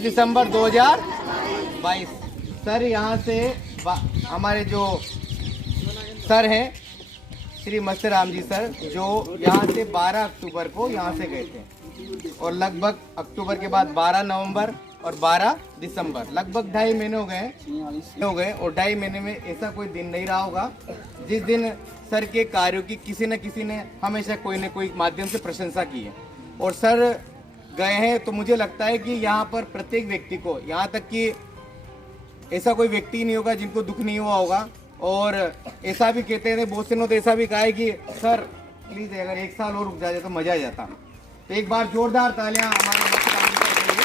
25 दिसंबर 2022। Sir यहाँ से हमारे जो सर हैं श्री मत्स्यराम जी सर, जो यहाँ से 12 अक्टूबर को यहाँ से गए थे और लगभग अक्टूबर के बाद 12 नवंबर और 12 दिसंबर, लगभग 2.5 महीने हो गए और 2.5 महीने में ऐसा कोई दिन नहीं रहा होगा जिस दिन सर के कार्यों की किसी न किसी ने हमेशा कोई न कोई माध्यम से प्रशंसा की है। और सर गए हैं तो मुझे लगता है कि यहाँ पर प्रत्येक व्यक्ति को, यहाँ तक कि ऐसा कोई व्यक्ति नहीं होगा जिनको दुख नहीं हुआ होगा। और ऐसा भी कहते हैं, बहुत से ने तो ऐसा भी कहा है कि सर प्लीज अगर 1 साल और रुक जाए तो मजा आ जाता। तो एक बार जोरदार तालियां हमारे मत्स्यराम जी के लिए।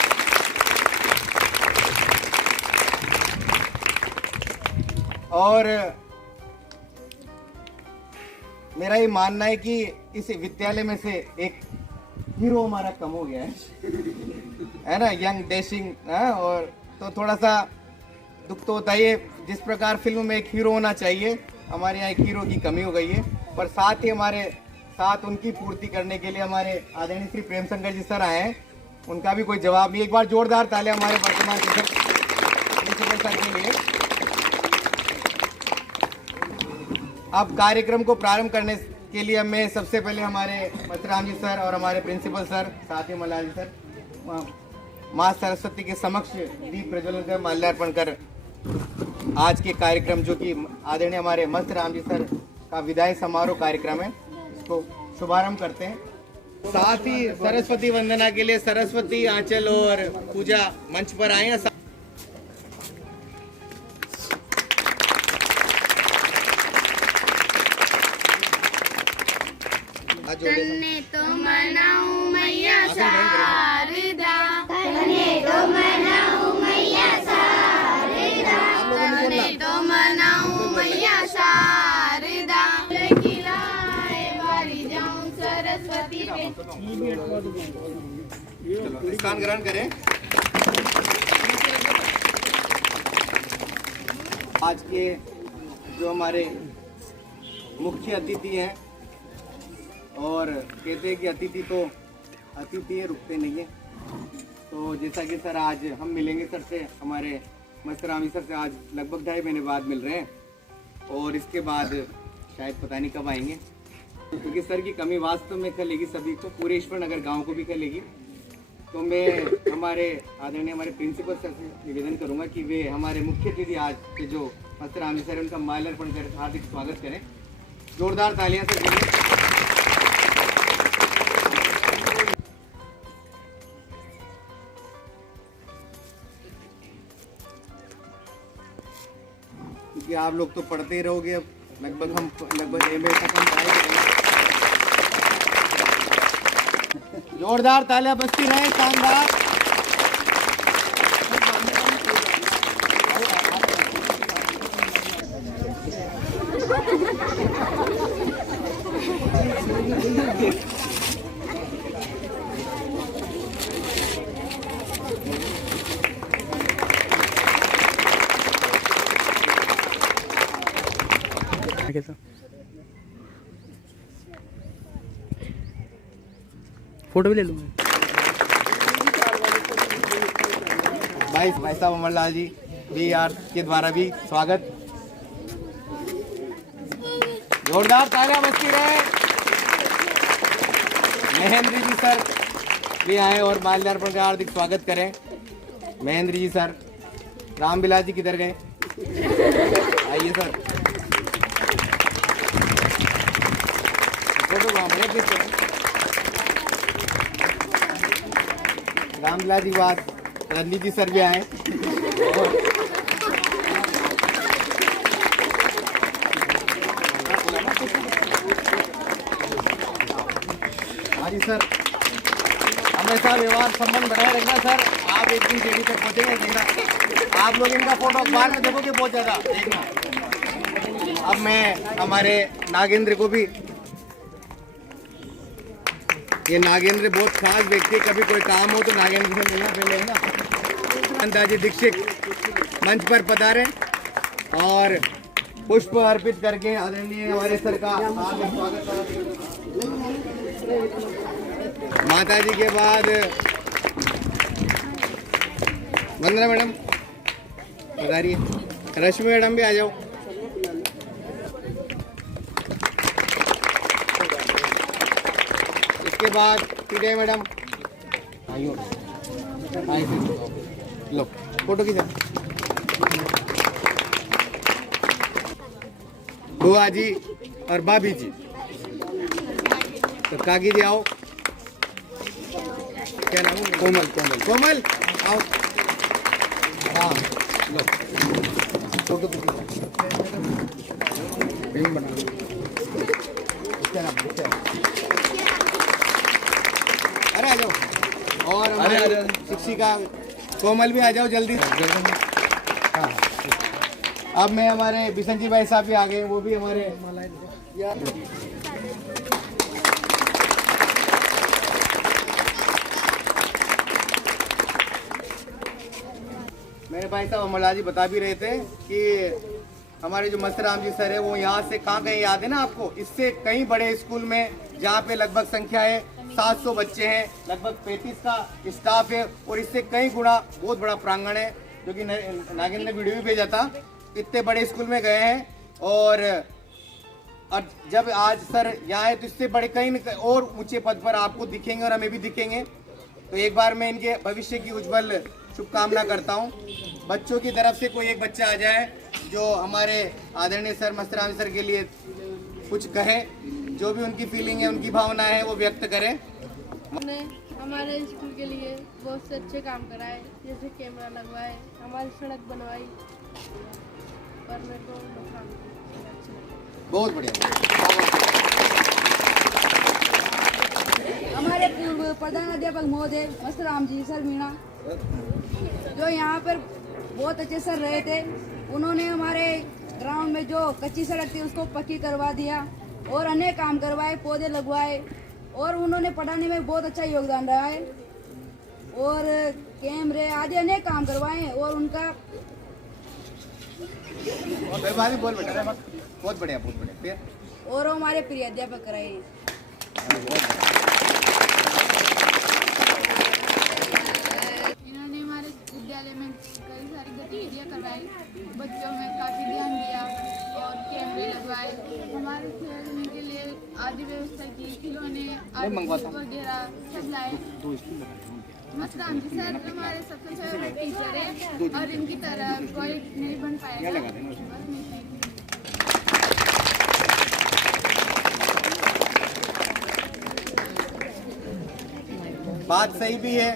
और मेरा ये मानना है कि इस विद्यालय में से एक हीरो हमारा कम हो गया है ना, यंग डैशिंग, और तो थोड़ा सा दुख तो होता ही है। जिस प्रकार फिल्म में एक हीरो होना चाहिए, हमारे यहाँ एक हीरो की कमी हो गई है। पर साथ ही हमारे साथ उनकी पूर्ति करने के लिए हमारे आदरणीय श्री प्रेम शंकर जी सर आए हैं, उनका भी कोई जवाब नहीं। एक बार जोरदार तालियां हमारे वर्तमान प्रिंसिपल सर के लिए। अब कार्यक्रम को प्रारंभ करने के लिए मैं सबसे पहले हमारे मत्स्यराम जी सर और हमारे प्रिंसिपल सर, साथ ही मल्लाल जी सर, माँ सरस्वती के समक्ष दीप प्रज्वलन कर माल्यार्पण कर आज के कार्यक्रम, जो कि आदरणीय हमारे मत्स्यराम जी सर का विदाई समारोह कार्यक्रम है, इसको शुभारंभ करते हैं। साथ ही सरस्वती वंदना के लिए सरस्वती, आंचल और पूजा मंच पर आए हैं। तन्ने तो मनाऊं मैया शारदा, तन्ने तो मनाऊं मैया शारदा, तन्ने तो मनाऊं मैया शारदा, खिलाए वाली जाऊं सरस्वती पे। स्थान ग्रहण करें। आज के जो हमारे मुख्य अतिथि हैं, और कहते हैं कि अतिथि तो अतिथि है, रुकते नहीं है। तो जैसा कि सर आज हम मिलेंगे सर से, हमारे मत्स्यराम सर से आज लगभग 2.5 महीने बाद मिल रहे हैं, और इसके बाद शायद पता नहीं कब आएंगे, क्योंकि सर की कमी वास्तव में खलेगी सभी को, पूरे ईश्वर नगर गाँव को भी खलेगी। तो मैं हमारे आदरणीय हमारे प्रिंसिपल सर से निवेदन करूँगा कि वे हमारे मुख्य अतिथि आज के जो मत्स्यराम सर, उनका माल्यार्पण कर हार्दिक स्वागत करें। जोरदार तालियां से बोलिए। क्योंकि आप लोग तो पढ़ते ही रहोगे, अब लगभग एमए तक हम पढ़ाई करेंगे। जोरदार तालियां बजती रहे, शानदार। फोटो भी ले लूँगा। भाई साहब अमरलाल जी भी यार के द्वारा भी स्वागत। जोरदार तालियां बजती रहे। महेंद्र जी सर भी आए और माल्यार्पण का हार्दिक स्वागत करें। महेंद्र जी सर, रामविलास जी किधर गए? आइए सर, रामविलास जी बाद रणजीत जी सर भी आए। हाँ जी सर, हमेशा व्यवहार संबंध बनाए रखना सर। आप एक दिन जेडी तक पहुंचेंगे, देखना। आप लोग इनका फोटो अखबार में देखोगे बहुत ज्यादा, देखना। अब मैं हमारे नागेंद्र को भी, ये नागेंद्र बहुत खास व्यक्ति, कभी कोई काम हो तो नागेंद्र से मिलना पहले, है ना। अंदाजी दीक्षित मंच पर पधारे और पुष्प अर्पित करके आदरणीय हमारे सर का स्वागत करें। माता जी के बाद वंदना मैडम पधारिए। रश्मि मैडम भी आ जाओ। इसके बाद पीटे मैडम आइयो, लो फोटो खींचा। बुआ जी और भाभी जी, तो काकी जी आओ। क्या नाम है? कोमल। कोमल कोमल आओ। हाँ लो फोटो बना। क्या नाम है? अरे आ जाओ। और हमारे शिक्षिका कोमल भी आ जाओ जल्दी। हाँ अब मैं हमारे बिशन जी भाई साहब भी आ गए, वो भी हमारे मेरे भाई साहब अमरलाल जी बता भी रहे थे कि हमारे जो मस्त राम जी सर है वो यहाँ से कहाँ गए याद है ना आपको, इससे कई बड़े स्कूल में जहाँ पे लगभग संख्या है 700 बच्चे हैं, लगभग 35 का स्टाफ है और इससे कई गुना बहुत बड़ा प्रांगण है, जो कि नागिन ने वीडियो भी भेजा था। इतने बड़े स्कूल में गए हैं और जब आज सर यहाँ है तो इससे बड़े कई और ऊंचे पद पर आपको दिखेंगे और हमें भी दिखेंगे। तो एक बार मैं इनके भविष्य की उज्जवल शुभकामना करता हूँ। बच्चों की तरफ से कोई एक बच्चा आ जाए जो हमारे आदरणीय सर मस्तराम सर के लिए कुछ कहे, जो भी उनकी फीलिंग है, उनकी भावना है वो व्यक्त करें। हमने हमारे स्कूल के लिए बहुत से अच्छे काम कराए, जैसे कैमरा लगवाए, हमारी सड़क बनवाई और मेरे को बहुत बढ़िया। हमारे पूर्व प्रधान अध्यापक महोदय मस्तराम जी सर मीणा, जो यहाँ पर बहुत अच्छे सर रहे थे, उन्होंने हमारे ग्राउंड में जो कच्ची सड़क थी उसको पक्की करवा दिया और अनेक काम करवाए, पौधे लगवाए और उन्होंने पढ़ाने में बहुत अच्छा योगदान रहा है और कैमरे आदि अनेक काम करवाए और उनका बोल बेटा, बहुत बढ़िया बहुत बढ़िया। और हमारे प्रिय अध्यापक रहे हैं। इन्होंने हमारे विद्यालय में कई सारी गतिविधियाँ करवाई, बच्चों में काफ़ी ध्यान दिया और कैमरे लगवाए, हमारे खेलने के लिए आदि व्यवस्था की, खिलौने वगैरह सब लाए। मस्तराम जी सर हमारे सबसे फेवरेट टीचर है और इनकी तरह कोई नहीं बन पाएगा। बात सही भी है।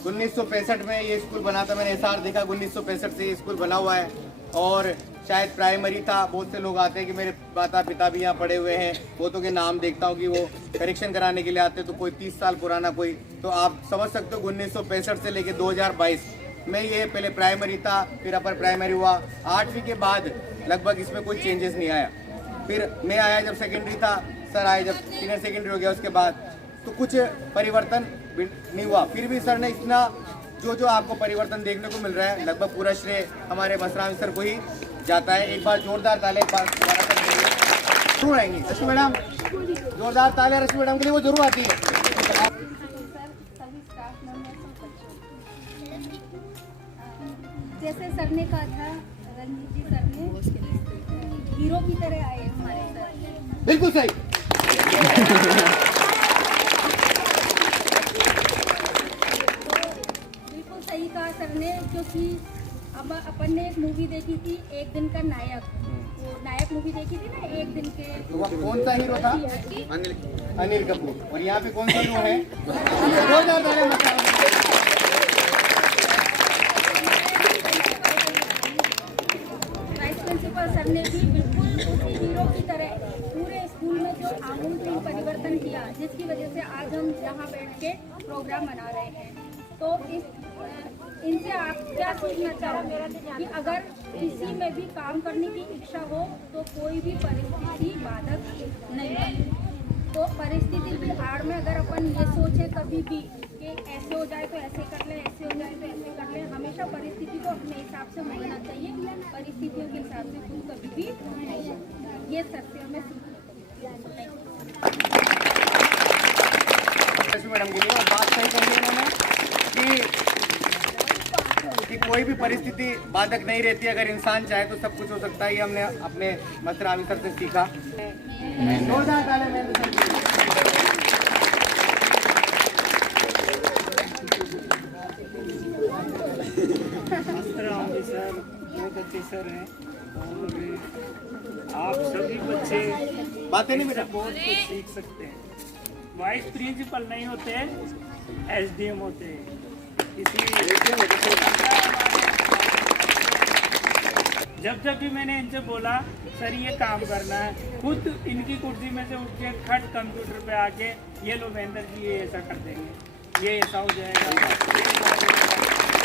1965 में ये स्कूल बना था, मैंने एसआर देखा 1965 से ये स्कूल बना हुआ है और शायद प्राइमरी था। बहुत से लोग आते हैं कि मेरे माता पिता भी यहाँ पढ़े हुए हैं, बहुतों के नाम देखता हूँ कि वो करेक्शन कराने के लिए आते, तो कोई 30 साल पुराना कोई, तो आप समझ सकते हो 1965 से लेके 2022 में ये पहले प्राइमरी था, फिर अपर प्राइमरी हुआ, 8वीं के बाद लगभग इसमें कोई चेंजेस नहीं आया। फिर मैं आया जब सेकेंडरी था, सर आए जब सीनियर सेकेंडरी हो गया उसके बाद, तो कुछ परिवर्तन नहीं हुआ। फिर भी सर ने इतना जो आपको परिवर्तन देखने को मिल रहा है, लगभग पूरा श्रेय हमारे मस्तराम सर को ही जाता है। एक बार जोरदार ताले एक बार दोबारा करने के लिए जरूर आएंगी रश्मि मैडम, जोरदार ताले रश्मि मैडम के लिए, वो जरूर आती है। जैसे सर ने कहा था, रंजीत जी सर ने हीरो की तरह आए हमारे सर। बिल्कुल सही। बिल्कुल सही कहा सर ने, क्योंकि अब अपन ने एक मूवी देखी थी एक दिन का नायक, वो नायक मूवी देखी थी ना, एक दिन के। तो वह कौन सा हीरो था? अनिल कपूर। और यहाँ पे कौन सा हीरो है? जोरदार ताली मस्तराम। वाइस प्रिंसिपल सर ने भी बिल्कुल उसी हीरो की तरह पूरे स्कूल में जो आमूल परिवर्तन किया, जिसकी वजह से आज हम यहाँ बैठ के प्रोग्राम मना रहे हैं। तो इनसे आप क्या सीखना चाहोगे कि अगर किसी में भी काम करने की इच्छा हो तो कोई भी परिस्थिति बाधक नहीं है। तो परिस्थिति की आड़ में अगर अपन ये सोचे कभी भी कि ऐसे हो जाए तो ऐसे कर ले, ऐसे हो जाए तो ऐसे कर ले, हमेशा परिस्थिति को अपने हिसाब से मोड़ना चाहिए, परिस्थितियों के हिसाब से खुद कभी भी नहीं। ये सत्य हमें मैडम के लिए बात सही कही उन्होंने कि कोई भी परिस्थिति बाधक नहीं रहती, अगर इंसान चाहे तो सब कुछ हो सकता है। ये हमने अपने मस्तर आमी सर से सीखा। जोरदार ताली महेंद्र सर की। मस्तर आमी सर बहुत अच्छे सर हैं और आप सभी बच्चे बातें नहीं बेटा। बहुत कुछ सीख सकते हैं। वाइस प्रिंसिपल नहीं होते, एसडीएम होते हैं। जब भी मैंने इनसे बोला सर ये काम करना है, खुद इनकी कुर्सी में से उठ के खट कंप्यूटर पे आके ये लो महेंद्र जी ये ऐसा कर देंगे, ये ऐसा हो जाएगा, ये ऐसा हो जाएगा।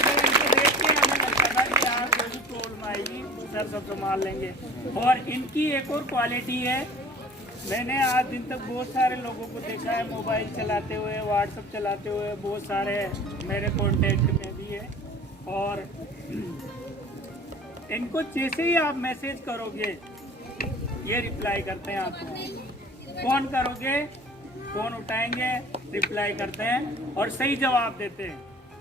तो इनको देख के हमें लगता था कि यार जो भी प्रॉब्लम आएगी सर सब संभाल लेंगे। और इनकी एक और क्वालिटी है, मैंने आज दिन तक बहुत सारे लोगों को देखा है मोबाइल चलाते हुए, व्हाट्सएप चलाते हुए, बहुत सारे मेरे कॉन्टेक्ट में भी है। और इनको जैसे ही आप मैसेज करोगे ये रिप्लाई करते हैं आपको। फोन करोगे फोन उठाएंगे, रिप्लाई करते हैं और सही जवाब देते हैं।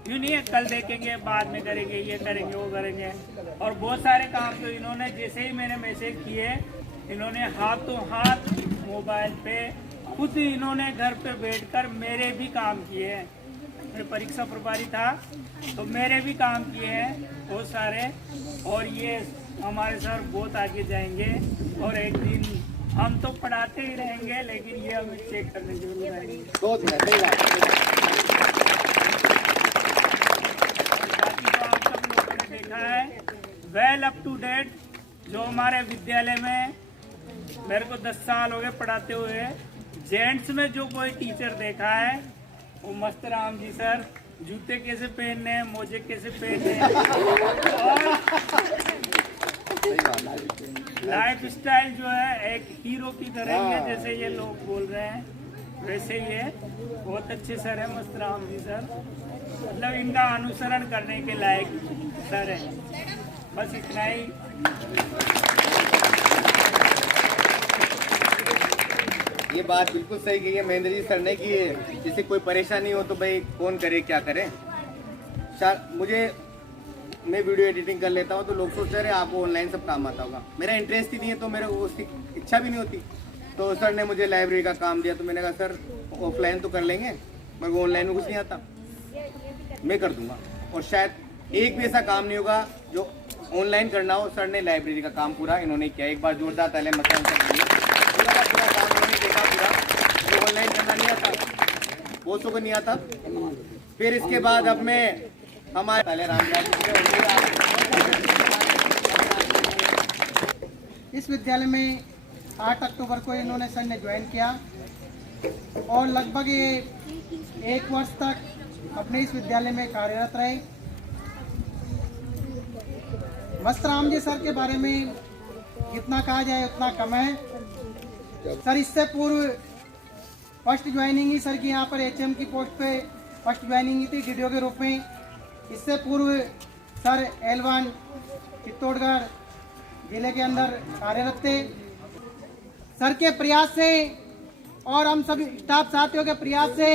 यूँ नहीं है कल देखेंगे, बाद में करेंगे, ये करेंगे, वो करेंगे। और बहुत सारे काम तो इन्होंने जैसे ही मैंने मैसेज किए, इन्होंने हाथों हाथ मोबाइल पे खुद इन्होंने घर पे बैठकर मेरे भी काम किए हैं। मैं परीक्षा प्रभारी था तो मेरे भी काम किए हैं बहुत सारे। और ये हमारे सर बहुत आगे जाएंगे और एक दिन हम तो पढ़ाते ही रहेंगे, लेकिन ये हमें चेक करने जरूर आएंगे। बाकी तो आप सब लोगों ने देखा है वेल अप टू डेट। जो हमारे विद्यालय में मेरे को 10 साल हो गए पढ़ाते हुए, जेंट्स में जो कोई टीचर देखा है वो मस्तर राम जी सर। जूते कैसे पहनने हैं, मोजे कैसे पहनने हैं और लाइफ स्टाइल जो है एक हीरो की तरह ही है, जैसे ये लोग बोल रहे हैं वैसे ही है। बहुत अच्छे सर है मस्तर राम जी सर, मतलब इनका अनुसरण करने के लायक सर है। बस इतना ही। ये बात बिल्कुल सही कही है महेंद्र जी सर ने कि जैसे कोई परेशानी हो तो भाई कौन करे क्या करे। मैं वीडियो एडिटिंग कर लेता हूँ तो लोग सोचते रहे आपको ऑनलाइन सब काम आता होगा। मेरा इंटरेस्ट ही नहीं है तो मेरे को उसकी इच्छा भी नहीं होती। तो सर ने मुझे लाइब्रेरी का काम दिया तो मैंने कहा सर ऑफलाइन तो कर लेंगे मगर ऑनलाइन में कुछ नहीं आता, मैं कर दूंगा। और शायद एक भी ऐसा काम नहीं होगा जो ऑनलाइन करना हो। सर ने लाइब्रेरी का काम पूरा इन्होंने किया। एक बार जोरदार ताली मतलब पूरा काम उन्होंने देखा पूरा। जो ऑनलाइन करना नहीं आता, बहुत को नहीं आता। फिर इसके बाद अब मैं हमारे पहले इस विद्यालय में 8 अक्टूबर को इन्होंने सर ने ज्वाइन किया और लगभग ये 1 वर्ष तक अपने इस विद्यालय में कार्यरत रहे। मस्तर राम जी सर के बारे में जितना कहा जाए उतना कम है। सर इससे पूर्व फर्स्ट ज्वाइनिंग ही सर की यहाँ पर एचएम की पोस्ट पे फर्स्ट ज्वाइनिंग ही थी डीडीओ के रूप में। इससे पूर्व सर L1 चित्तौड़गढ़ जिले के अंदर कार्यरत थे। सर के प्रयास से और हम सभी स्टाफ साथियों के प्रयास से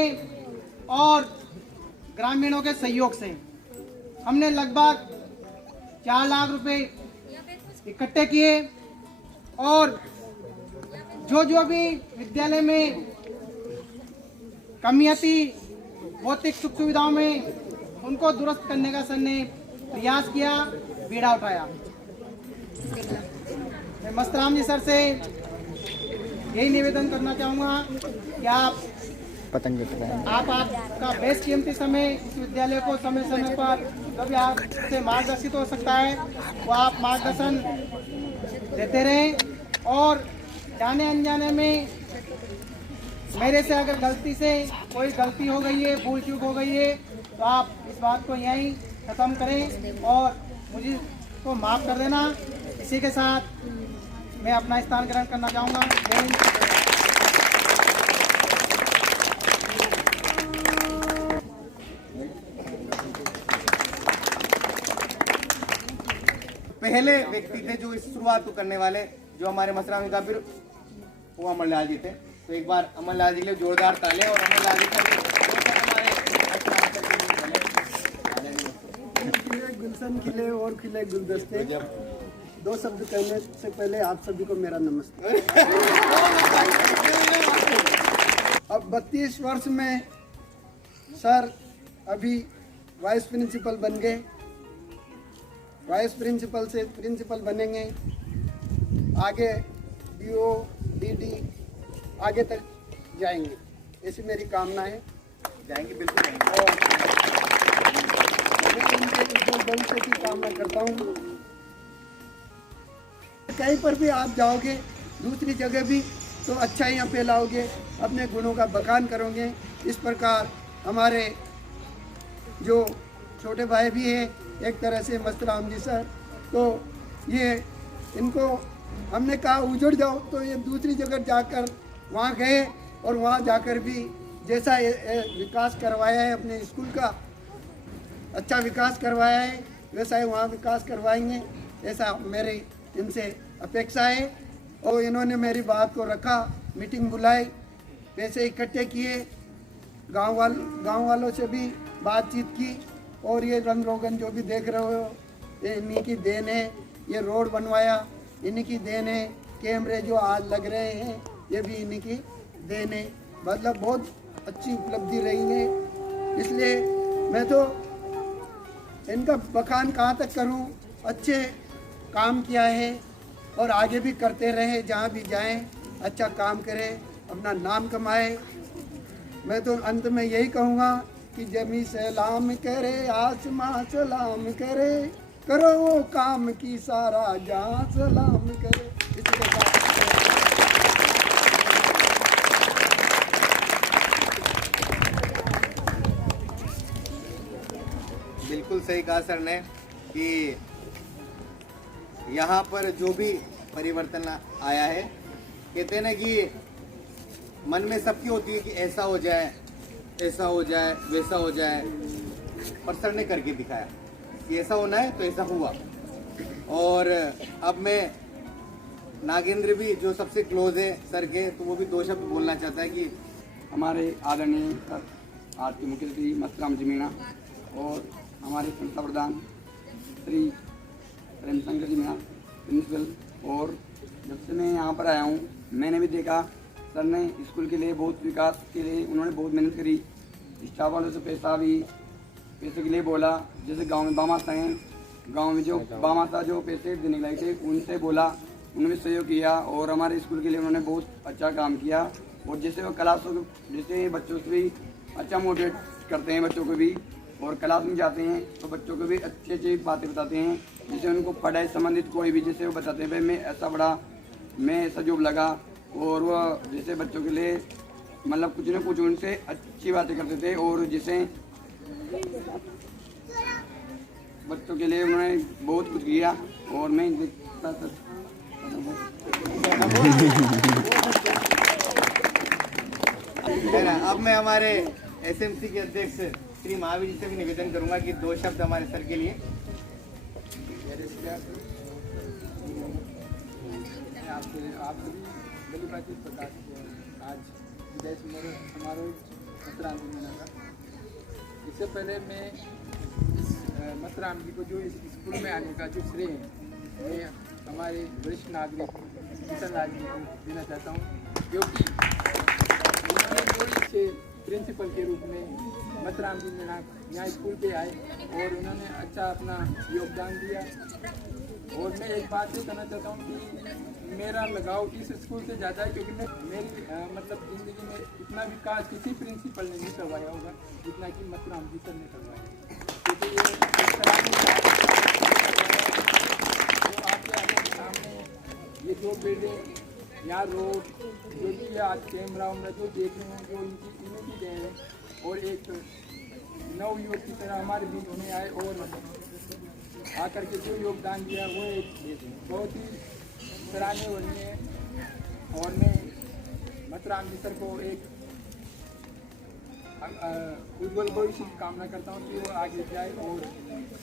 और ग्रामीणों के सहयोग से हमने लगभग 4 लाख रुपए इकट्ठे किए और जो भी विद्यालय में कमियां थी भौतिक सुख सुविधाओं में उनको दुरुस्त करने का सर ने प्रयास किया, बीड़ा उठाया। मैं मस्तर राम जी सर से यही निवेदन करना चाहूँगा कि आपका बेस्ट कीमती समय इस विद्यालय को समय समय पर जो भी आपसे मार्गदर्शित हो सकता है वो आप मार्गदर्शन देते रहें। और जाने अनजाने में मेरे से अगर गलती से कोई गलती हो गई है, भूल चूक हो गई है तो आप इस बात को यहीं ख़त्म करें और मुझे को माफ़ कर देना। इसी के साथ मैं अपना स्थान ग्रहण करना चाहूँगा। जय हिंद। पहले व्यक्ति थे जो इस शुरुआत को करने वाले, जो हमारे मस्तर राम जी, वो अमर लाल जी थे। तो एक बार अमर लाल जी के लिए जोरदार ताले। और अमर लाल जी का खिले गुलशन खिले और खिले गुलदस्ते। दो शब्द कहने से पहले आप सभी को मेरा नमस्ते। अब 32 वर्ष में सर अभी वाइस प्रिंसिपल बन गए, वाइस प्रिंसिपल से प्रिंसिपल बनेंगे, आगे DO DD आगे तक जाएंगे, ऐसी मेरी कामना है। जाएंगे, बिल्कुल जाएंगे। और मैं उनके उज्जवल भविष्य की कामना करता हूँ। कहीं पर भी आप जाओगे, दूसरी जगह भी, तो अच्छाइयाँ फैलाओगे, अपने गुणों का बखान करोगे। इस प्रकार हमारे जो छोटे भाई भी हैं एक तरह से मस्तराम जी सर, तो ये इनको हमने कहा उजड़ जाओ, तो ये दूसरी जगह जाकर वहाँ गए और वहाँ जाकर भी जैसा विकास करवाया है अपने स्कूल का, अच्छा विकास करवाया है, वैसा ही वहाँ विकास करवाएंगे, ऐसा मेरी इनसे अपेक्षा है। और इन्होंने मेरी बात को रखा, मीटिंग बुलाई, पैसे इकट्ठे किए, गांव वालों से भी बातचीत की, और ये रंग रोगन जो भी देख रहे हो ये इन्हीं की देन है। ये रोड बनवाया इन्हीं की देन है, कैमरे जो आज लग रहे हैं ये भी इन्हीं की देन है। मतलब बहुत अच्छी उपलब्धि रही है, इसलिए मैं तो इनका बखान कहाँ तक करूँ। अच्छे काम किया है और आगे भी करते रहे, जहाँ भी जाएं अच्छा काम करें, अपना नाम कमाए। मैं तो अंत में यही कहूँगा कि जमी सलाम करे, आसमां सलाम करे, करो वो काम की सारा जहाँ सलाम करे। इसी के साथ बिल्कुल सही कहा सर ने कि यहाँ पर जो भी परिवर्तन आया है, कहते हैं ना कि मन में सबकी होती है कि ऐसा हो जाए, ऐसा हो जाए, वैसा हो जाए, पर सर ने करके दिखाया कि ऐसा होना है तो ऐसा हुआ। और अब मैं नागेंद्र भी जो सबसे क्लोज है सर के, तो वो भी दो शब्द बोलना चाहता है कि हमारे आदरणीय सर आज के मुख्यमंत्री मस्तराम जी मीणा और हमारे संस्था प्रधान श्री प्रेम शंकर जी मीणा प्रिंसिपल, और जब से मैं यहाँ पर आया हूँ मैंने भी देखा सर ने स्कूल के लिए बहुत विकास के लिए उन्होंने बहुत मेहनत करी। स्टाफ वालों से पैसे के लिए बोला, जैसे गांव में बामासा हैं, गांव में जो बामासा जो पैसे देने लायक थे उनसे बोला, उन्होंने सहयोग किया और हमारे स्कूल के लिए उन्होंने बहुत अच्छा काम किया। और जैसे वो क्लासों जैसे बच्चों से भी अच्छा मोटिवेट करते हैं, बच्चों को भी, और क्लास में जाते हैं तो बच्चों को भी अच्छी अच्छी बातें बताते हैं, जैसे उनको पढ़ाई संबंधित कोई भी जैसे वो बताते हैं भाई मैं ऐसा पढ़ा, मैं ऐसा जॉब लगा, और वह जैसे बच्चों के लिए मतलब कुछ न कुछ उनसे अच्छी बातें करते थे। और जैसे बच्चों के लिए उन्होंने बहुत कुछ किया और मैं देखता था। अब मैं हमारे SMC के अध्यक्ष श्री महावीर जी से भी निवेदन करूंगा कि दो शब्द हमारे सर के लिए। आप सभी गलीबाजी प्रकाश आज विजय समारोह मस्तराम जी मीणा का। इससे पहले मैं इस मस्तराम जी को जो इस स्कूल में आने का जो श्रेय है मैं हमारे वरिष्ठ नागरिक किशन लाल जी को देना चाहता हूँ, क्योंकि उन्होंने जो इस प्रिंसिपल के रूप में मस्तराम जी मीणा यहाँ स्कूल पे आए और उन्होंने अच्छा अपना योगदान दिया। और मैं एक बात ये कहना चाहता हूँ कि मेरा लगाव इस स्कूल से ज़्यादा है, क्योंकि मेरी मतलब ज़िंदगी में इतना विकास किसी प्रिंसिपल ने नहीं करवाया होगा जितना कि मस्तराम जी सर ने करवाया। क्योंकि ये तो आपके आगे सामने ये जो बिल्डिंग, यहाँ रोड, जो भी आज कैमरा वैमरा जो देख रहे हैं, जो इन्हीं की देन है। और एक नवयुवक की तरह हमारे बीच में आए और आकर के जो योगदान दिया वो एक बहुत ही सराहनीय है। और मैं मस्तराम जी सर को एक उज्जवल भविष्य की कामना करता हूँ कि वो आगे जाए और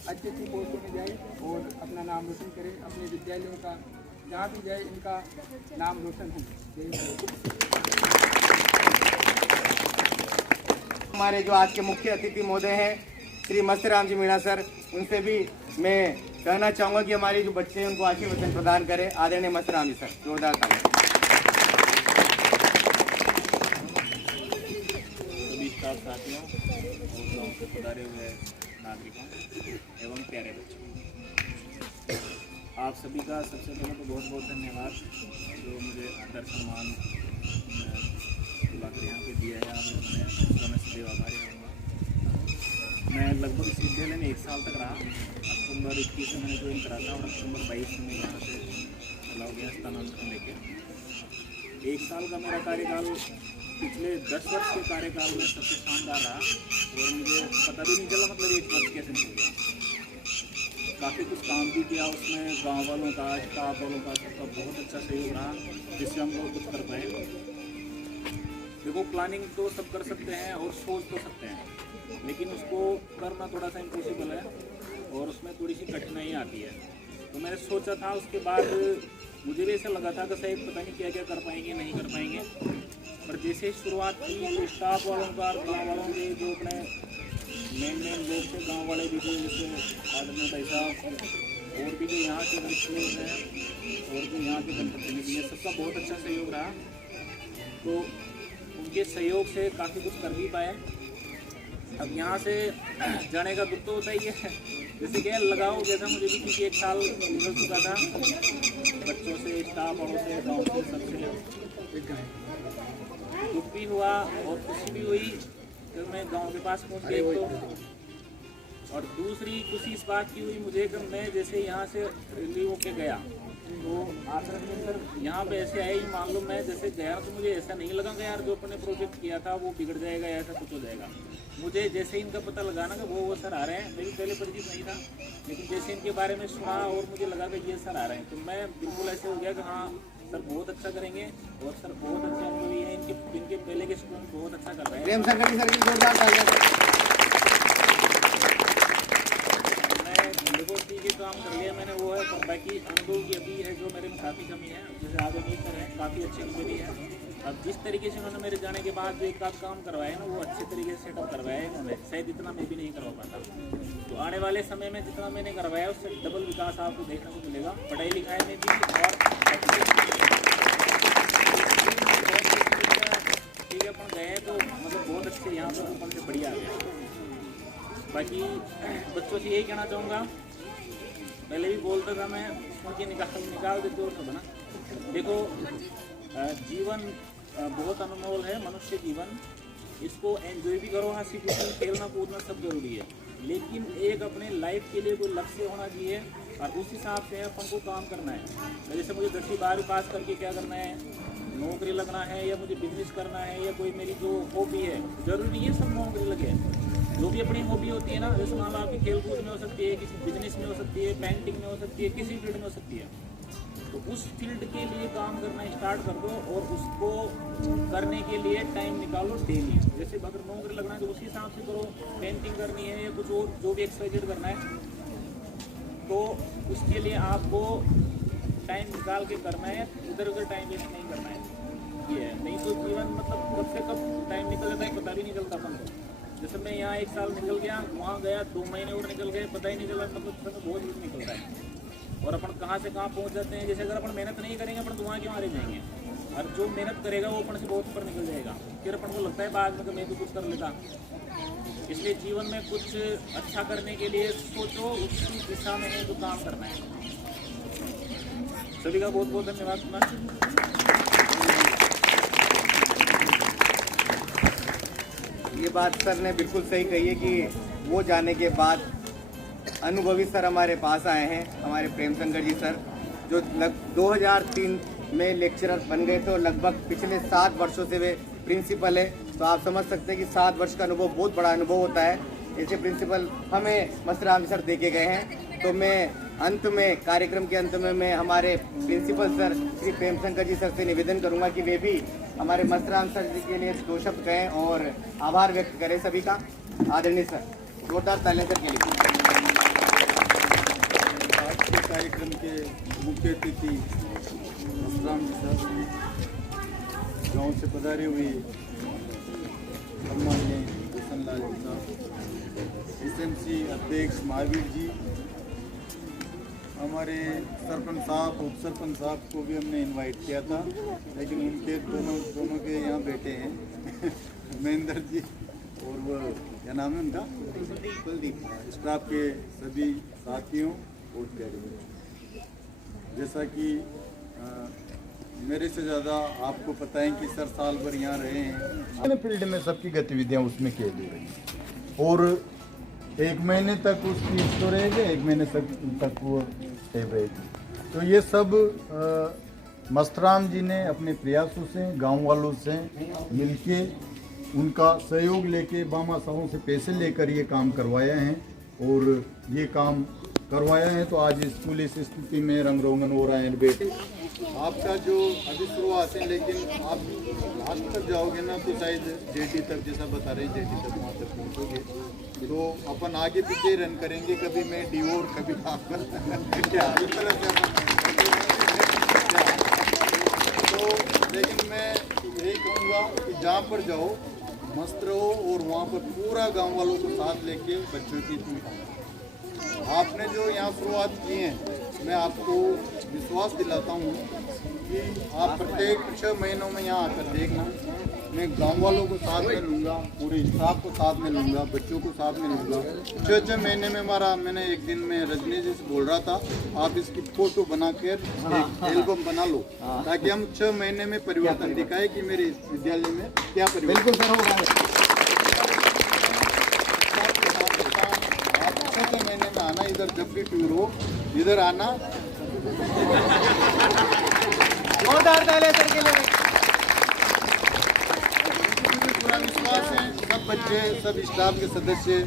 अच्छी अच्छी पोस्टों में जाए और अपना नाम रोशन करे, अपने विद्यालयों का जहाँ भी जाए इनका नाम रोशन हो। हमारे जो आज के मुख्य अतिथि महोदय हैं श्री मस्तराम जी मीणा सर, उनसे भी मैं कहना चाहूँगा कि हमारे जो बच्चे हैं उनको आशीर्वचन प्रदान करें। आदरणीय मस्तराम जी सर, जोरदार ताली। सभी स्टाफ साथियों और गाँव से पधारे हुए नागरिकों एवं प्यारे बच्चों, आप सभी का सबसे पहले तो बहुत बहुत धन्यवाद जो मुझे आदर सम्मान बुलाकर यहाँ पे दिया है। उसका मैं सदैव आभारी रहूँगा। मैं लगभग इस विद्यालय में 1 साल तक रहा। अक्टूबर 21 में मैंने ज्वाइन करा था और अक्टूबर 22 में यहाँ से चला गया स्थानांतरण लेके। 1 साल का मेरा कार्यकाल पिछले 10 वर्ष के कार्यकाल में सबसे शानदार रहा और मुझे पता भी नहीं चला मतलब 1 वर्ष कैसे निकल गया। काफ़ी कुछ काम भी किया उसमें, गांव वालों का, स्टाफ वालों का, सबका बहुत अच्छा सहयोग रहा जिससे हम लोग कुछ कर पाए। देखो, प्लानिंग तो सब कर सकते हैं और सोच तो सकते हैं, लेकिन उसको करना थोड़ा सा इम्पॉसिबल है और उसमें थोड़ी सी कठिनाई आती है। तो मैंने सोचा था, उसके बाद मुझे भी ऐसा लगा था कि शायद पता नहीं क्या क्या कर पाएंगे नहीं कर पाएंगे, पर जैसे शुरुआत की तो स्टाफ वालों का, गाँव वालों के जो अपने मेन लोग थे, गांव वाले भी थे, जैसे आदमी भाई साहब और भी जो यहाँ के वरिष्ठ लोग हैं और जो यहाँ के जनप्रतिनिधि हैं, सबका बहुत अच्छा सहयोग रहा। तो उनके सहयोग से काफ़ी कुछ कर भी पाए। अब यहाँ से जाने का दुख तो होता ही है, जैसे कि लगाओ जैसा मुझे भी, क्योंकि 1 साल निकल चुका था बच्चों से, स्टाफ वालों से, गाँव से, सबसे दुख भी हुआ और खुशी भी हुई जब मैं गांव के पास पहुंच गया। तो और दूसरी खुशी इस बात की हुई मुझे कि मैं जैसे यहाँ से रिलीव होके गया तो आदरणीय सर यहाँ पे ऐसे आए ही, मान लो मैं जैसे गया तो मुझे ऐसा नहीं लगा कि यार जो अपने प्रोजेक्ट किया था वो बिगड़ जाएगा या ऐसा कुछ हो जाएगा। मुझे जैसे इनका पता लगा ना कि वो सर आ रहे हैं, मेरी पहले परिचित नहीं था, लेकिन जैसे इनके बारे में सुना और मुझे लगा कि ये सर आ रहे हैं तो मैं बिल्कुल ऐसे हो गया कि हाँ सर बहुत अच्छा करेंगे और सर बहुत अच्छे अनुभवी हैं। इनके पहले के स्टूडेंट बहुत अच्छा कर रहे हैं। प्रेम शंकर जी सर की जोरदार तालियां। मैं देखो ठीक है काम कर लिया मैंने, वो है, पर बाकी अनुभव की अभी है जो मेरे में काफ़ी कमी है। जैसे आगे नहीं कर रहे हैं, काफ़ी अच्छे अनुभवी है। अब जिस तरीके से उन्होंने मेरे जाने के बाद जो एक आध काम करवाया ना, वो अच्छे तरीके से सेटअप करवाया है इन्होंने, शायद इतना मैं भी नहीं करवा पाता। तो आने वाले समय में जितना मैंने करवाया उससे डबल विकास आपको देखने को मिलेगा, पढ़ाई लिखाई में भी। और ठीक है, अपन गए तो मतलब बहुत अच्छे यहाँ पर अपन से बढ़िया आ गया। बाकी बच्चों से यही कहना चाहूँगा, पहले भी बोलता था मैं, उनकी निकाल देते हो सब ना। देखो, जीवन बहुत अनमोल है, मनुष्य जीवन, इसको एंजॉय भी करो, हंसी खुशी, खेलना कूदना सब जरूरी है, लेकिन एक अपने लाइफ के लिए कोई लक्ष्य होना चाहिए और उस हिसाब से अपन को काम करना है। जैसे मुझे 10वीं 12वीं पास करके क्या करना है, नौकरी लगना है या मुझे बिजनेस करना है या कोई मेरी जो हॉबी है, जरूरी है सब नौकरी लगे। जो भी अपनी हॉबी होती है ना, जैसे मान लो आपकी खेल कूद में हो सकती है, किसी बिजनेस में हो सकती है, पेंटिंग में हो सकती है, किसी फील्ड में हो सकती है, तो उस फील्ड के लिए काम करना स्टार्ट कर दो और उसको करने के लिए टाइम निकालो डेली। जैसे अगर नौकरी लगना है तो उसी हिसाब से करो, पेंटिंग करनी है या कुछ और जो भी एक्सरसाइज करना है तो उसके लिए आपको टाइम निकाल के करना है, इधर उधर टाइम वेस्ट नहीं करना है। ये है, नहीं तो जीवन मतलब कब से कब टाइम निकल जाता है पता भी नहीं चलता अपन को। जैसे मैं यहाँ 1 साल निकल गया, वहाँ गया 2 महीने और निकल गए, पता ही नहीं चला, मतलब समय बहुत ही निकलता है। और अपन कहाँ से कहाँ पहुँच जाते हैं। जैसे अगर अपन मेहनत नहीं करेंगे अपन वहाँ के मारे जाएंगे, और जो मेहनत करेगा वो अपन से बहुत ऊपर निकल जाएगा। फिर अपन को लगता है बाद में कि मैं भी कुछ कर लेता। इसलिए जीवन में कुछ अच्छा करने के लिए सोचो, उसी दिशा में है जो काम करना है। सभी का बहुत बहुत धन्यवाद। ये बात सर ने बिल्कुल सही कही है कि वो जाने के बाद अनुभवी सर हमारे पास आए हैं, हमारे प्रेम शंकर जी सर, जो 2003 में लेक्चरर बन गए थे और लगभग पिछले 7 वर्षों से वे प्रिंसिपल है। तो आप समझ सकते हैं कि 7 वर्ष का अनुभव बहुत बड़ा अनुभव होता है। ऐसे प्रिंसिपल हमें मस्तराम सर दे के गए हैं। तो मैं अंत में, कार्यक्रम के अंत में मैं हमारे principal sir Shri Prem Shankar ji sir से निवेदन करूंगा कि वे भी हमारे मस्तराम सर जी के लिए 2 शब्द कहें और आभार व्यक्त करें सभी का। आदरणीय सर, जोरदार तालियां सर के लिए। आज के कार्यक्रम के मुख्य अतिथि मस्तराम जी सर, गाँव से पधारे हुए सम्मान्य भूषण लाल जी साहब, इससे एचएमसी अध्यक्ष महावीर जी, हमारे सरपंच साहब, उप सरपंच साहब को भी हमने इनवाइट किया था, लेकिन उनके दोनों के यहाँ बेटे हैं महेंद्र जी और वो क्या नाम है उनका, कुलदीप। स्टाफ के सभी साथियों और प्यारे, जैसा कि मेरे से ज़्यादा आपको पता है कि सर साल भर यहाँ रहे हैं, फील्ड में सबकी गतिविधियाँ उसमें की रही और 1 महीने तक उसकी स्टोरेज है, 1 महीने तक वो सेव रहेगी। तो ये सब मस्तराम जी ने अपने प्रयासों से, गांव वालों से मिलके, उनका सहयोग लेके, बामा साहों से पैसे लेकर ये काम करवाया है और ये काम करवाया है। तो आज स्कूल इस स्थिति में रंग रोगन हो रहा है। बेटे आपका जो अभी शुरुआत है, लेकिन आप लास्ट तक जाओगे ना तो शायद जेडी तक, जैसा बता रहे हैं जेडी तक वहाँ तक पहुँचोगे। तो अपन आगे पीछे रन करेंगे, कभी मैं डी और कभी आप क्या इस तरह से तो। लेकिन मैं यही कहूँगा कि जहाँ पर जाओ मस्त रहो और वहाँ पर पूरा गांव वालों को साथ लेके बच्चों की आपने जो यहाँ शुरुआत की है, मैं आपको विश्वास दिलाता हूँ कि आप प्रत्येक 6 महीनों में यहाँ आकर देखना। मैं गांव वालों को साथ में लूँगा, पूरे स्टाफ को साथ में लूँगा, बच्चों को साथ में लूँगा। 6 महीने में मैंने एक दिन में रजनी जी से बोल रहा था, आप इसकी फोटो बना कर एक एल्बम बना लो, ताकि हम 6 महीने में परिवर्तन दिखाए कि मेरे विद्यालय में क्या परिवर्तन होगा। 6 महीने में आना, इधर जब भी टूर हो इधर आना। पूरा विश्वास है, सब बच्चे, सब स्टाफ के सदस्य,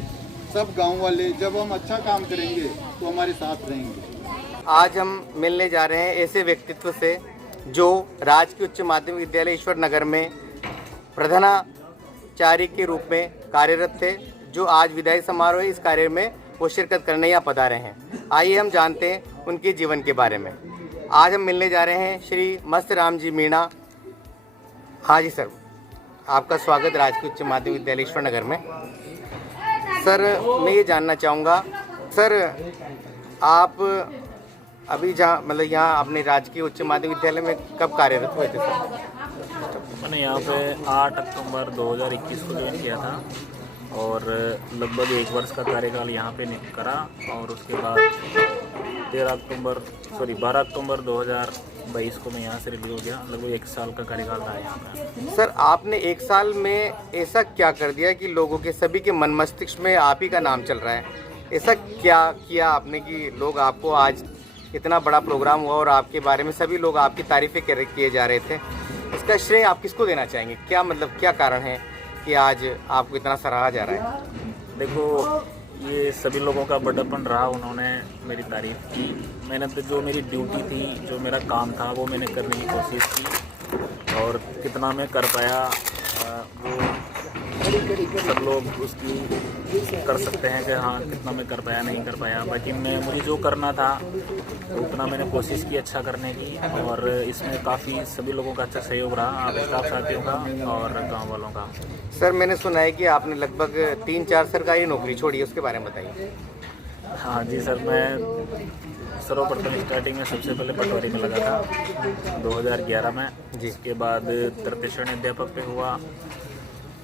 सब गांव वाले, जब हम अच्छा काम करेंगे तो हमारे साथ रहेंगे। आज हम मिलने जा रहे हैं ऐसे व्यक्तित्व से जो राजकीय उच्च माध्यमिक विद्यालय ईश्वर नगर में प्रधानाचार्य के रूप में कार्यरत थे, जो आज विदाई समारोह इस कार्य में वो शिरकत करने यहाँ पधारे हैं। आइए हम जानते हैं उनके जीवन के बारे में। आज हम मिलने जा रहे हैं श्री मस्तराम जी मीणा। हाँ जी सर, आपका स्वागत राजकीय उच्च माध्यमिक विद्यालय ईश्वर नगर में। सर मैं ये जानना चाहूँगा, सर आप अभी जहाँ मतलब यहाँ अपने राजकीय उच्च माध्यमिक विद्यालय में कब कार्यरत हुए थे सर? मैंने यहाँ पे 8 अक्टूबर 2021 को ज्वाइन किया था और लगभग 1 वर्ष का कार्यकाल यहाँ पे करा और उसके बाद 12 अक्टूबर 2022 को मैं यहाँ से रिलीव हो गया। लगभग 1 साल का कार्यकाल रहा यहाँ का। सर आपने 1 साल में ऐसा क्या कर दिया कि लोगों के सभी के मन मस्तिष्क में आप ही का नाम चल रहा है? ऐसा क्या किया आपने कि लोग आपको आज इतना बड़ा प्रोग्राम हुआ और आपके बारे में सभी लोग आपकी तारीफ़ें किए जा रहे थे? इसका श्रेय आप किसको देना चाहेंगे? क्या मतलब क्या कारण है कि आज आपको इतना सराहा जा रहा है? देखो, ये सभी लोगों का बड़प्पन रहा, उन्होंने मेरी तारीफ़ की। मैंने तो जो मेरी ड्यूटी थी, जो मेरा काम था, वो मैंने करने की कोशिश की और कितना मैं कर पाया वो सब लोग उसकी कर सकते हैं कि हाँ कितना मैं कर पाया नहीं कर पाया। बाकी मुझे जो करना था उतना मैंने कोशिश की अच्छा करने की और इसमें काफ़ी सभी लोगों का अच्छा सहयोग रहा, आप स्टाफ साथियों का और गांव वालों का। सर मैंने सुना है कि आपने लगभग 3-4 सरकारी नौकरी छोड़ी है, उसके बारे में बताइए। हाँ जी सर, मैं सर्वप्रथम स्टार्टिंग में सबसे पहले पटवारी में लगा था 2011 में, जिसके बाद तृतीय श्रेणी अध्यापक पे हुआ।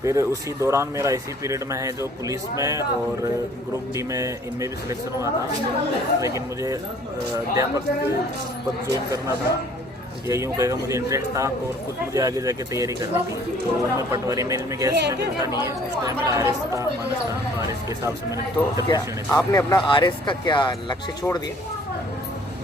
फिर उसी दौरान मेरा इसी पीरियड में है जो पुलिस में और ग्रुप डी में इनमें भी सिलेक्शन हुआ था, लेकिन मुझे अध्यापक पद ज्वाइन करना था। ये यूँ कहेगा मुझे इंटरेस्ट था और कुछ मुझे आगे जाके तैयारी करनी थी, तो मैं पटवारी में गैस में मिलता नहीं है, उस टाइम मेरा आरएस का मानस था, तो आरएस के हिसाब से मैंने तो क्या आपने अपना आरएस का क्या लक्ष्य छोड़ दिया?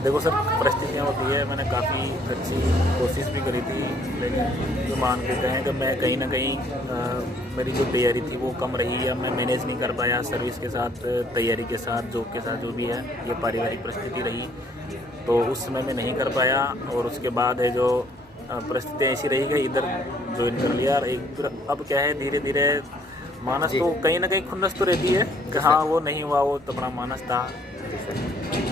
देखो सर, परिस्थितियाँ होती है, मैंने काफ़ी अच्छी कोशिश भी करी थी, लेकिन जो मान के कहें कि मैं कहीं ना कहीं मेरी जो तैयारी थी वो कम रही या मैं मैनेज नहीं कर पाया सर्विस के साथ, तैयारी के साथ, जॉब के साथ, जो भी है ये पारिवारिक परिस्थिति रही, तो उस समय मैं नहीं कर पाया। और उसके बाद है जो परिस्थितियाँ ऐसी रही गई, इधर ज्वाइन कर लिया। और एक अब क्या है, धीरे धीरे मानस तो कहीं ना कहीं खुन्नस तो रहती है कि हाँ वो नहीं हुआ, वो तो अपना मानस था,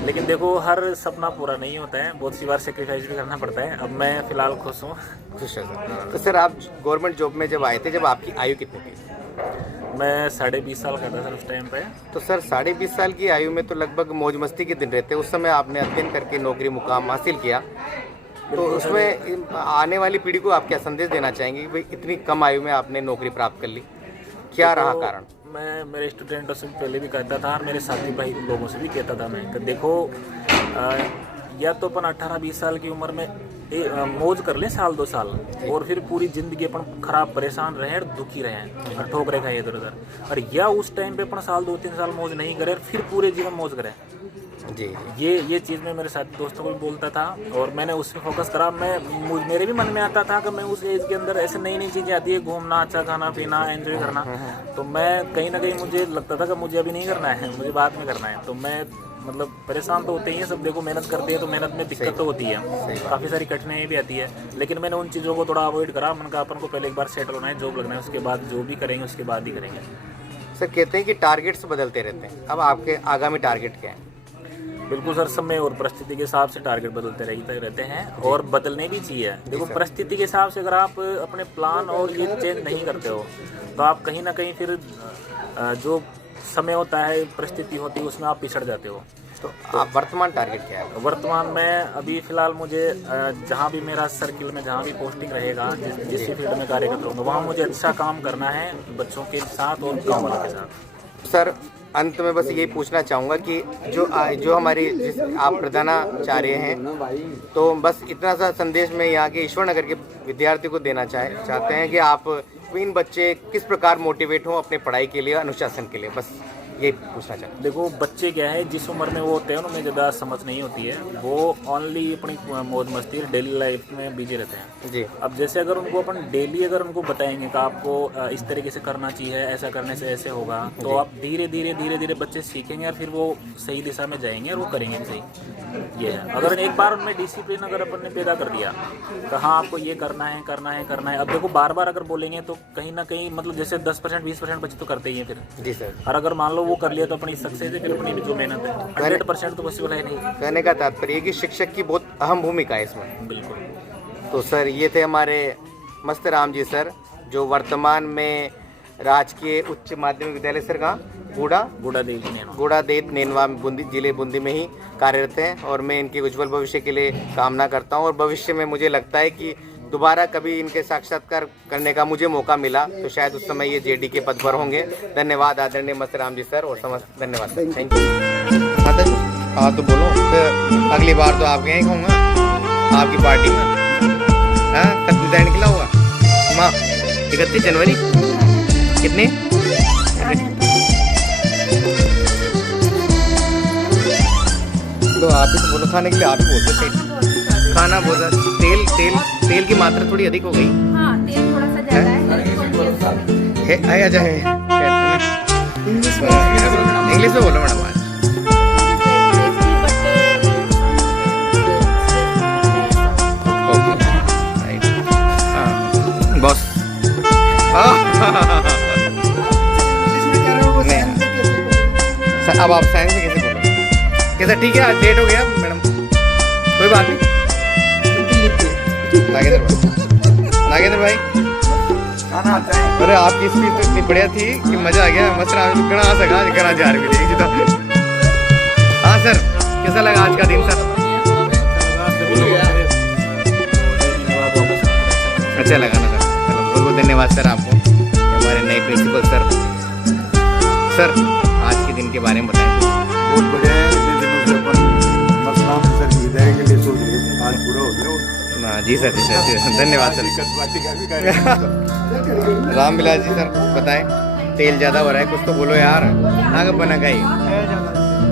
लेकिन देखो हर सपना पूरा नहीं होता है, बहुत सी बार सेक्रीफाइस भी करना पड़ता है। अब मैं फ़िलहाल खुश हूँ। खुश है सर। तो सर आप गवर्नमेंट जॉब में जब आए थे, जब आपकी आयु कितनी थी? मैं 20.5 साल का था सर उस टाइम पे। तो सर 20.5 साल की आयु में तो लगभग मौज मस्ती के दिन रहते हैं। उस समय आपने अध्ययन करके नौकरी मुकाम हासिल किया, तो उसमें आने वाली पीढ़ी को आप क्या संदेश देना चाहेंगे कि भाई इतनी कम आयु में आपने नौकरी प्राप्त कर ली, क्या रहा कारण? मैं मेरे स्टूडेंटों से पहले भी कहता था और मेरे साथी भाई लोगों से भी कहता था मैं कि देखो या तो अपन 18-20 साल की उम्र में मौज कर लें 1-2 साल, और फिर पूरी ज़िंदगी अपन खराब परेशान रहें और दुखी रहें और ठोकरे खाए इधर उधर, और या उस टाइम पे अपन 2-3 साल मौज नहीं करें और फिर पूरे जीवन मौज करें। जी, ये चीज़ मैं मेरे साथी दोस्तों को भी बोलता था और मैंने उस पर फोकस करा। मेरे भी मन में आता था कि मैं उस एज के अंदर ऐसे नई नई चीज़ें आती है, घूमना, अच्छा खाना पीना, एंजॉय करना, तो मैं कहीं ना कहीं मुझे लगता था कि मुझे अभी नहीं करना है, मुझे बाद में करना है। तो मैं मतलब परेशान तो होते ही हैं सब, देखो मेहनत करते हैं तो मेहनत में दिक्कत तो होती है, काफ़ी सारी कठिनाई भी आती है, लेकिन मैंने उन चीज़ों को थोड़ा अवॉइड करा। मन का अपन को पहले एक बार सेटल होना है, जॉब लगना है, उसके बाद जो भी करेंगे उसके बाद ही करेंगे। सर कहते हैं कि टारगेट्स बदलते रहते हैं, अब आपके आगामी टारगेट क्या है? बिल्कुल सर, समय और परिस्थिति के हिसाब से टारगेट बदलते रहते हैं और बदलने भी चाहिए। देखो परिस्थिति के हिसाब से अगर आप अपने प्लान और ये चेंज नहीं करते हो तो आप कहीं ना कहीं फिर जो समय होता है, परिस्थिति होती है, उसमें आप पिछड़ जाते हो। तो आप वर्तमान टारगेट क्या है? वर्तमान में अभी फ़िलहाल मुझे जहाँ भी मेरा सर्किल में जहाँ भी पोस्टिंग रहेगा, जिस फील्ड में कार्य करता हूँ, वहाँ मुझे अच्छा काम करना है बच्चों के साथ और गाँव वालों के साथ। सर अंत में बस यही पूछना चाहूँगा कि जो हमारी आप प्रधानाचार्य हैं, तो बस इतना सा संदेश में यहाँ के ईश्वर नगर के विद्यार्थी को देना चाहते हैं कि आप इन बच्चे किस प्रकार मोटिवेट हों अपने पढ़ाई के लिए, अनुशासन के लिए, बस ये पूछना चाहते हैं। देखो बच्चे क्या है, जिस उम्र में वो होते हैं उनमें ज़्यादा समझ नहीं होती है, वो ओनली अपनी मौज मस्ती डेली लाइफ में बिजी रहते हैं जी। अब जैसे अगर उनको अपन डेली अगर उनको बताएंगे कि आपको इस तरीके से करना चाहिए, ऐसा करने से ऐसे होगा, तो आप धीरे धीरे बच्चे सीखेंगे और फिर वो सही दिशा में जाएंगे और वो करेंगे सही। ये है, अगर एक बार उनमें डिसिप्लिन अगर अपन ने पैदा कर दिया तो हाँ आपको ये करना है। अब देखो बार बार अगर बोलेंगे तो कहीं ना कहीं मतलब जैसे 10% 20% बच्चे तो करते ही हैं फिर जी सर, और अगर मान लो वो कर लिया तो अपनी सक्सेस है, फिर अपनी भी जो मेहनत है 100% तो पॉसिबल है नहीं। कहने का तात्पर्य कि शिक्षक की बहुत अहम भूमिका है इसमें। बिल्कुल। तो सर ये थे हमारे मस्तराम जी सर, जो वर्तमान में राजकीय उच्च माध्यमिक विद्यालय सर का गुड़ादेत नेनवा जिले बूंदी में ही कार्यरत हैं, और मैं इनके उज्जवल भविष्य के लिए कामना करता हूं। और भविष्य में मुझे लगता है कि दोबारा कभी इनके साक्षात्कार करने का मुझे मौका मिला तो शायद उस समय ये जेडी के पद पर होंगे। धन्यवाद आदरणीय मस्तराम जी सर, और समस्त धन्यवाद, थैंक यू। हाँ तो बोलो, फिर अगली बार तो आपके यहाँ कहूँगा, आपकी पार्टी में। हाँ कब डिजाइन निकला हुआ माँ? 31 जनवरी कितने? तो आप ही तो बोलो, खाने के लिए आप ही बोलते सही। खाना बहुत तेल की मात्रा थोड़ी अधिक हो गई। हाँ, तेल थोड़ा सा ज्यादा है। आया जाए इंग्लिश में बोलो मैडम। बॉस सर, अब आप साइंस में कैसे बोलो? कैसा? ठीक है, आज डेट हो गया मैडम, कोई बात नहीं। नागेंद्र भाई, अरे आपकी स्पीच तो इतनी बढ़िया थी कि मजा आ गया। मसरा सका करा जा रही है। हाँ सर, कैसा लगा आज का दिन सर? अच्छा लगा ना सर? बहुत बहुत धन्यवाद सर आपको, हमारे नए प्रिंसिपल सर। सर आज के दिन के बारे में बताएं। बहुत बढ़िया है, इतने दिनों से अपन मस्तराम सर की विदाई के लिए सोच रहे, आज पूरा हो गया। जी सर, धन्यवाद सर। रामविलास जी सर बताएं, तेल ज़्यादा हो रहा है, कुछ तो बोलो यार। आगे बना गई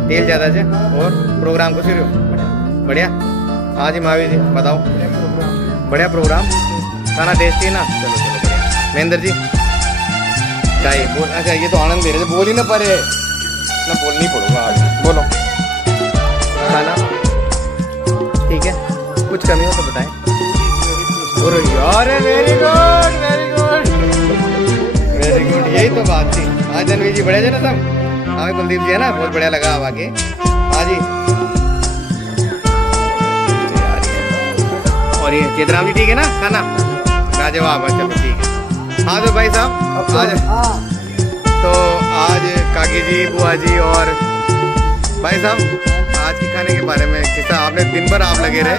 तेल ज़्यादा है। और प्रोग्राम को शुरू बढ़िया। हाँ जी महावीर जी बताओ। बढ़िया प्रोग्राम, खाना टेस्टी है ना? चलो बढ़िया। महेंद्र जी चाहिए बोल। अच्छा ये तो आनंद दे रहे थे, बोल ही ना पा रहे ना, बोलनी पड़ूंगा आज। बोलो खाना ठीक है, कुछ कमी हो तो बताएं। अरे यार वेरी गुड, यही तो बात थी। हाँ जनवी जी बढ़िया थे ना सब? हाँ कुलदीप जी है ना, बहुत बढ़िया लगा आगे। हाँ जी, और ये चेतराम जी ठीक है ना? खाना लाजवाब है, चलो ठीक है। हाँ तो भाई साहब आज आज काकी जी, बुआ जी और भाई साहब आज के खाने के बारे में कैसा, आपने दिन भर आप लगे रहे?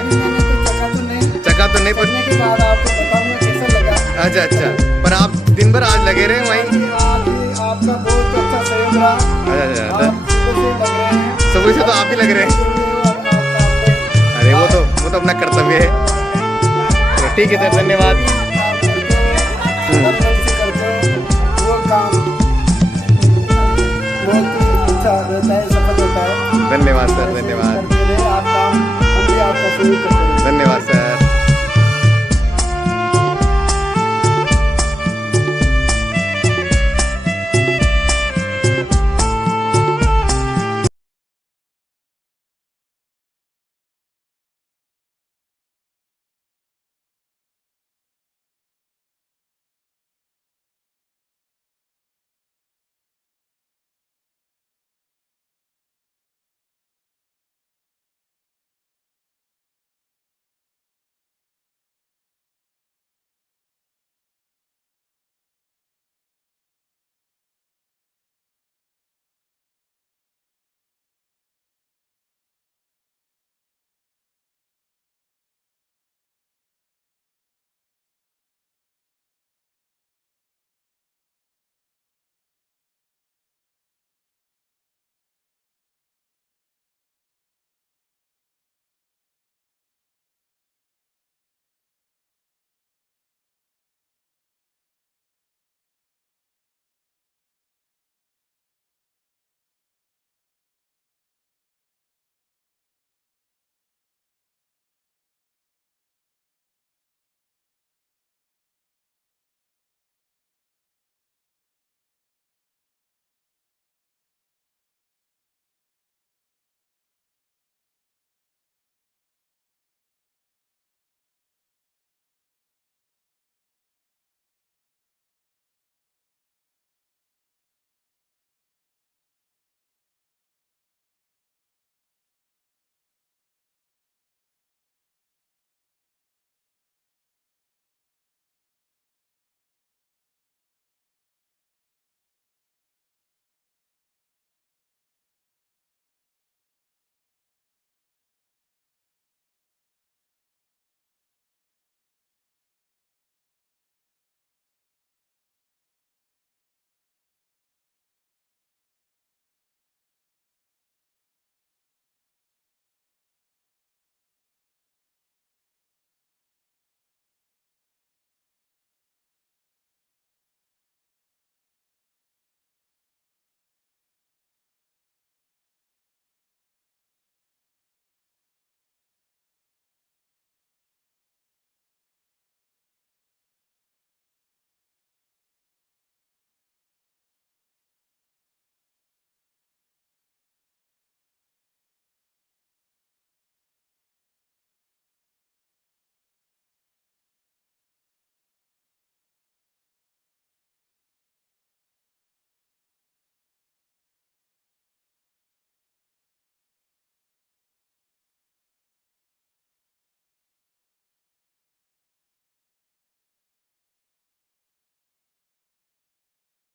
चखा तो नहीं पर के बाद आपको बताऊंगा कैसा लगा। अच्छा अच्छा, पर आप दिन भर आज लगे रहे वहीं? आपका बहुत अच्छा सहयोग रहा। अच्छा आप सुबह से लग रहे हैं। सुबह से तो आप ही लग रहे हैं। अरे वो तो अपना कर्तव्य है। ठीक है सर, धन्यवाद।